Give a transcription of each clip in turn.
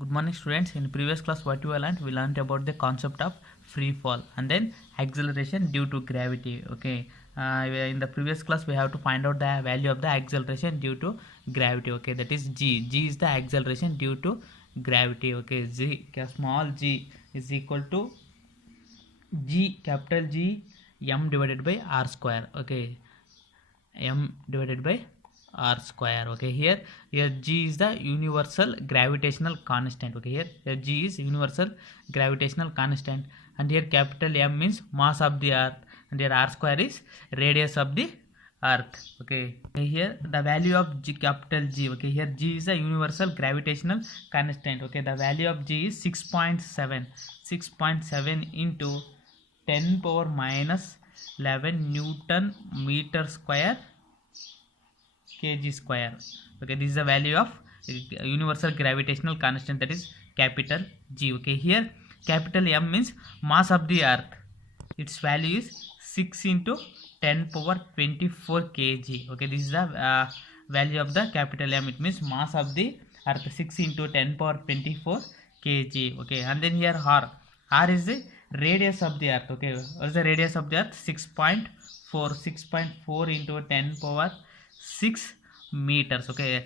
Good morning, students. In previous class, what we learned about the concept of free fall and then acceleration due to gravity. Okay. In the previous class, we have to find out the value of the acceleration due to gravity. Okay, that is g. G is the acceleration due to gravity. Okay, small g is equal to g capital G m divided by r square. Okay, m divided by r square. Okay, here g is the universal gravitational constant. Okay, here g is universal gravitational constant, and here capital M means mass of the earth, and here r square is radius of the earth. Okay, here the value of g capital G. Okay, here g is a universal gravitational constant. Okay, the value of g is 6.7 into 10 power minus 11 Newton meter square kg square. Okay, this is the value of universal gravitational constant, that is capital G. Okay, here capital M means mass of the earth. Its value is 6 into 10 power 24 kg. Okay, this is the value of the capital M. It means mass of the earth, 6 into 10 power 24 kg. Okay, and then here r is the radius of the earth. Okay, what is the radius of the earth? 6.4 into 10 power 6 meters. Okay,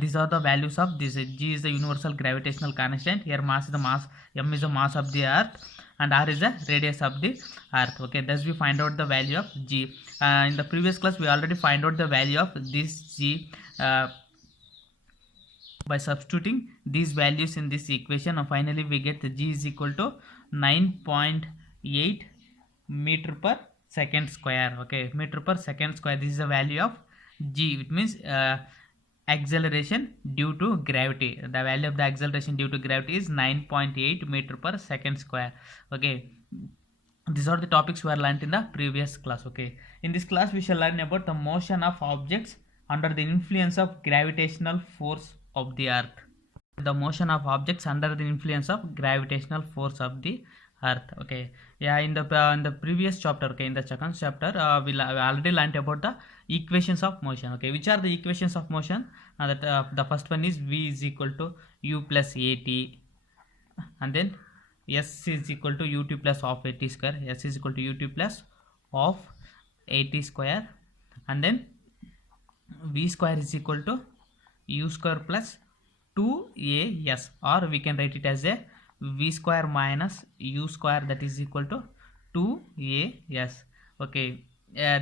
these are the values of this. G is the universal gravitational constant. Here mass is the mass, m is the mass of the earth, and r is the radius of the earth. Okay, thus we find out the value of g. In the previous class we already find out the value of this g by substituting these values in this equation, and finally we get the g is equal to 9.8 meter per second square. Okay, meter per second square. This is the value of g. It means acceleration due to gravity. The value of the acceleration due to gravity is 9.8 meter per second square. Okay, these are the topics we are learned in the previous class. Okay, in this class we shall learn about the motion of objects under the influence of gravitational force of the earth. The motion of objects under the influence of gravitational force of the earth. Okay, yeah, in the previous chapter, okay, in the second chapter we already learned about the equations of motion. Okay, which are the equations of motion? The first one is v is equal to u plus at, and then s is equal to ut plus of at square. S is equal to ut plus of at square, and then v square is equal to u square plus 2as, or we can write it as a v square minus u square, that is equal to 2as. Okay,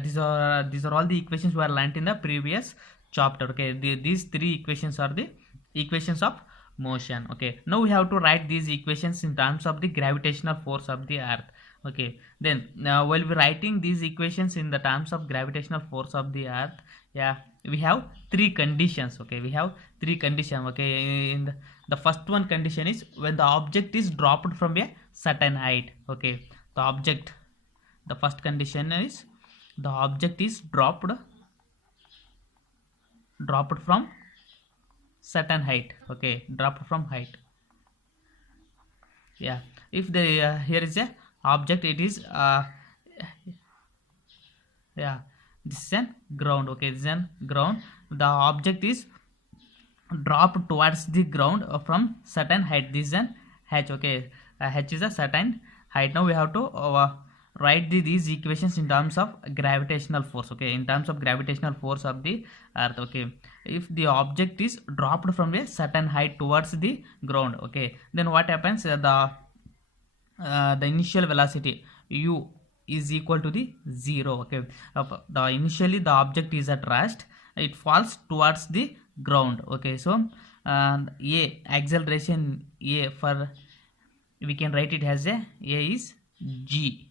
these are all the equations we are learnt in the previous chapter. Okay, these three equations are the equations of motion. Okay, now we have to write these equations in terms of the gravitational force of the earth. Okay, then while we writing these equations in the terms of gravitational force of the earth, yeah, we have three conditions. Okay, we have three conditions. Okay, in the first one condition is when the object is dropped from a certain height. Okay, the first condition is the object is dropped from certain height. Okay, dropped from height. Yeah, if the here is a object, it is yeah, this is an ground. Okay, this is an ground. The object is dropped towards the ground from certain height. This is an h. Okay, h is a certain height. Now we have to write these equations in terms of gravitational force. Okay, in terms of gravitational force of the earth. Okay, if the object is dropped from a certain height towards the ground, okay, then what happens? The initial velocity u is equal to the 0. Okay, initially the object is at rest, it falls towards the ground. Okay, so acceleration a, for we can write it as a is g.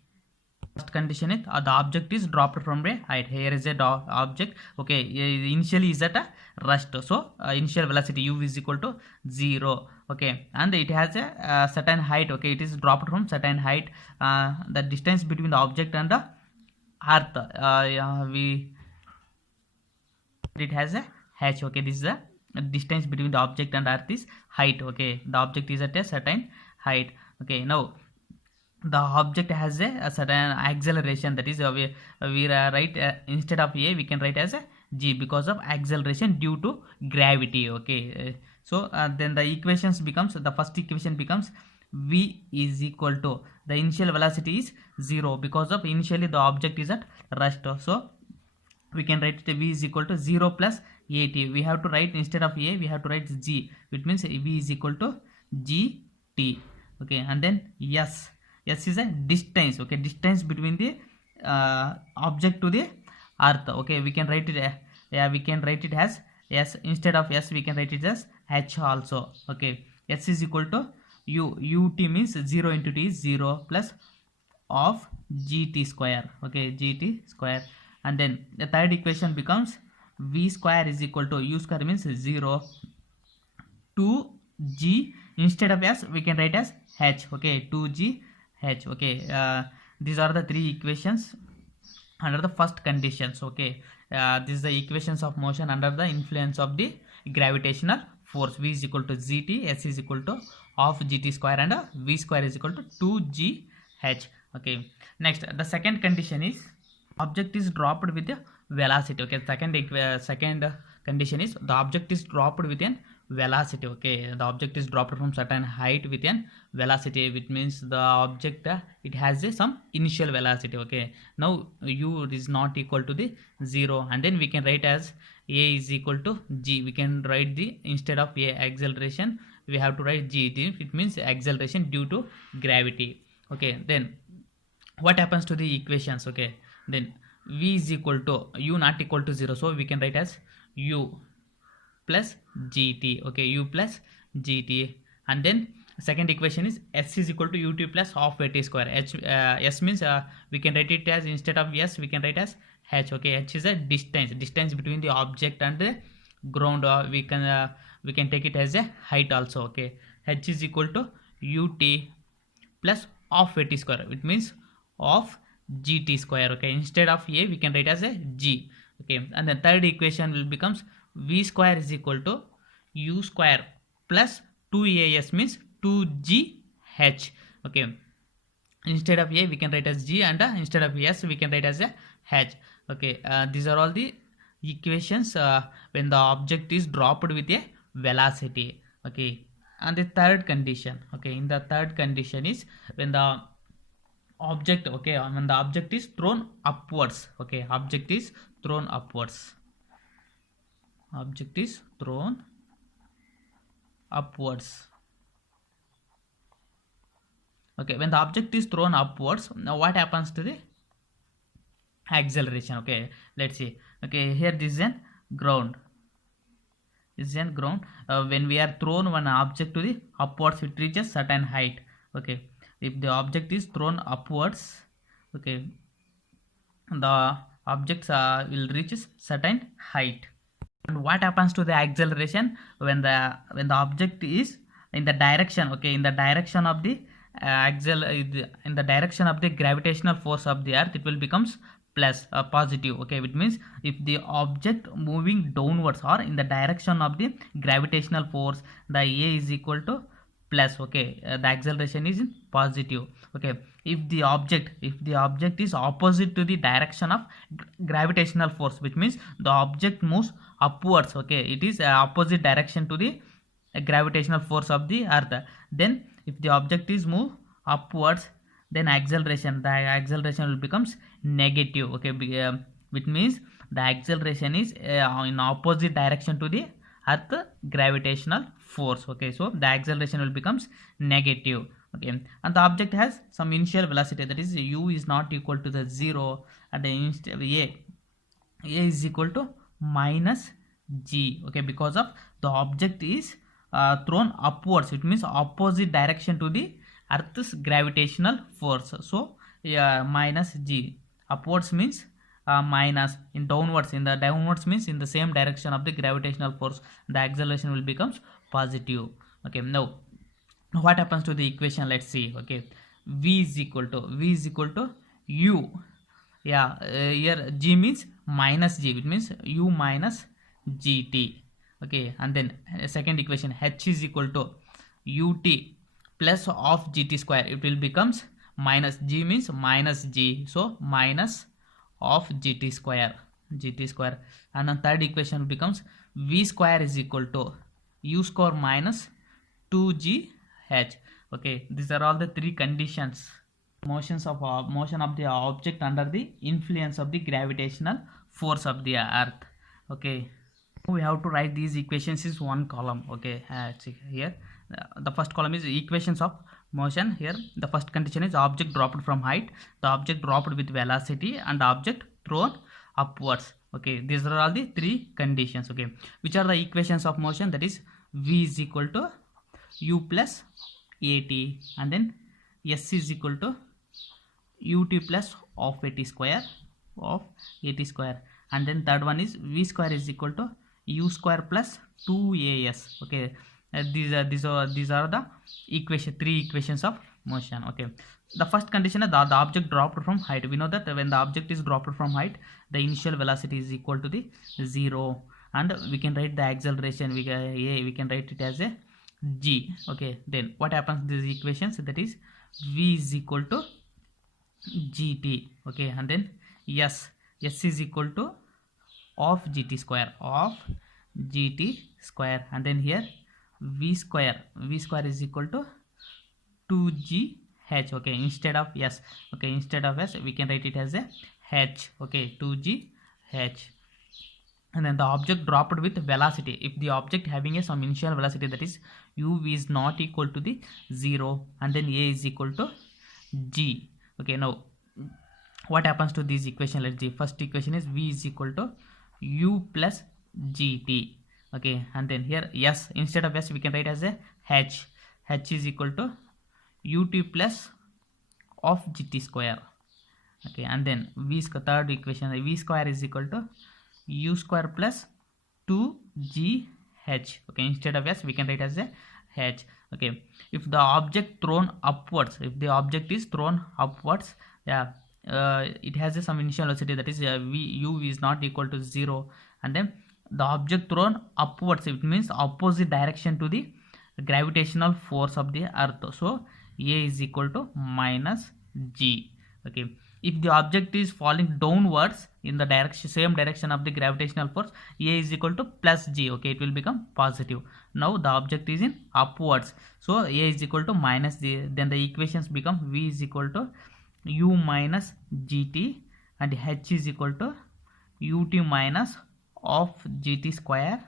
First condition is the object is dropped from a height. Here is a object. Okay, initially is at a rest, so initial velocity u is equal to 0. Okay, and it has a certain height. Okay, it is dropped from certain height. The distance between the object and the earth, it has a h. Okay, this is the distance between the object and earth is height. Okay, the object is at a certain height. Okay, now the object has a certain acceleration, that is we write instead of a we can write as a g because of acceleration due to gravity. Okay, So then the equations becomes, the first equation becomes v is equal to, the initial velocity is 0 because of initially the object is at rest. So we can write it v is equal to 0 plus at. We have to write, instead of a we have to write g, which means v is equal to gt. Okay, and then s is a distance. Okay, distance between the object to the earth. Okay, we can write it, we can write it as s. Instead of s we can write it as h also. Okay, s is equal to ut means 0 into t is 0 plus of gt square. Okay, gt square. And then the third equation becomes v square is equal to, u square means 0 to g, instead of s we can write as h. Okay, 2g h. Okay, these are the three equations under the first conditions. Okay, this is the equations of motion under the influence of the gravitational force. V is equal to gt, s is equal to of gt square, and v square is equal to 2g h. Okay, next the second condition is object is dropped with a velocity. Okay, second condition is the object is dropped with an velocity. Okay, the object is dropped from certain height with an velocity, which means the object it has some initial velocity. Okay, now u is not equal to the 0, and then we can write as a is equal to g. We can write the, instead of a acceleration we have to write g. It means acceleration due to gravity. Okay, then what happens to the equations? Okay, then v is equal to u not equal to 0, so we can write as u plus gt. Okay, u plus gt. And then second equation is s is equal to ut plus of at square. S means we can write it as, instead of s we can write as h. Okay, h is a distance between the object and the ground. We can take it as a height also. Okay, h is equal to ut plus of at square, it means of gt square. Okay, instead of a we can write as a g. Okay, and the third equation will becomes v square is equal to u square plus 2as means 2gh. Okay, instead of a we can write as g, and instead of s we can write as a h. Okay, these are all the equations when the object is dropped with a velocity. Okay, and the third condition, okay, in the third condition is when the object, okay, when the object is thrown upwards. Okay, object is thrown upwards, object is thrown upwards. Okay, when the object is thrown upwards, now what happens to the acceleration? Okay, let's see. Okay, here this is an ground, this is an ground. When we are thrown one object to the upwards, it reaches certain height. Okay, if the object is thrown upwards, okay, the objects will reach certain height. And what happens to the acceleration when the object is in the direction? Okay, in the direction of the in the direction of the gravitational force of the earth, it will becomes plus positive. Okay, which means if the object moving downwards or in the direction of the gravitational force, the a is equal to plus. Okay, the acceleration is in positive. Okay, if the object is opposite to the direction of gravitational force, which means the object moves upwards. Okay, it is opposite direction to the gravitational force of the earth, then if the object is move upwards, then the acceleration will becomes negative. Okay, which means the acceleration is in opposite direction to the earth gravitational force. Okay, so the acceleration will becomes negative. Okay, and the object has some initial velocity, that is u is not equal to the 0, and the a is equal to minus g. Okay, because of the object is thrown upwards, it means opposite direction to the earth's gravitational force. So minus g. Upwards means minus, in downwards, in the downwards means in the same direction of the gravitational force, the acceleration will becomes positive. Okay, now what happens to the equation? Let's see. Okay, v is equal to u. Yeah, here g means minus g, it means u minus gt. Okay, and then second equation, h is equal to ut plus of gt square, it will becomes minus g means minus g, so minus of gt square. And then third equation becomes v square is equal to u square minus 2gh. Okay, these are all the three conditions. Motion of the object under the influence of the gravitational force of the earth. Okay, we have to write these equations is one column. Okay, here the first column is equations of motion. Here the first condition is object dropped from height, the object dropped with velocity, and the object thrown upwards. Okay, these are all the three conditions. Okay, which are the equations of motion? That is v is equal to u plus at, and then s is equal to ut plus of at square, and then third one is v square is equal to u square plus 2as. Okay, these are the three equations of motion. Okay, the first condition is the object dropped from height. We know that when the object is dropped from height, the initial velocity is equal to the 0, and we can write the acceleration, we can write it as a g. Okay, then what happens to these equations? That is v is equal to gt. Okay, and then s is equal to of gt square, and then here v square is equal to 2gh. Okay, instead of s, we can write it as a h. Okay, 2gh. And then the object dropped with velocity. If the object having some initial velocity, that is u is not equal to the 0, and then a is equal to g. Okay, now what happens to this equation? Let's see. First equation is v is equal to u plus gt. Okay, and then here s, instead of s we can write as a h. Is equal to ut plus of gt square. Okay, and then third equation, v square is equal to u square plus 2gh. Okay, instead of s we can write as a h. Okay, if the object is thrown upwards, it has some initial velocity, that is u is not equal to 0, and then the object thrown upwards, it means opposite direction to the gravitational force of the earth. So a is equal to minus g. Okay, if the object is falling downwards in the same direction of the gravitational force, a is equal to plus g. Okay, it will become positive. Now the object is in upwards, so a is equal to minus g. Then the equations become v is equal to u minus gt, and h is equal to ut minus of gt square.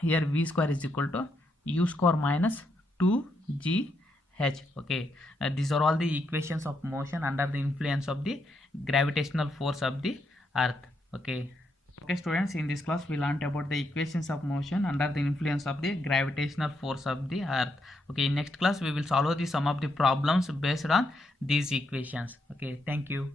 Here v square is equal to u square minus 2gh. Okay, these are all the equations of motion under the influence of the gravitational force of the earth. Okay, students, in this class we learned about the equations of motion under the influence of the gravitational force of the earth. Okay, in next class we will solve some of the problems based on these equations. Okay, thank you.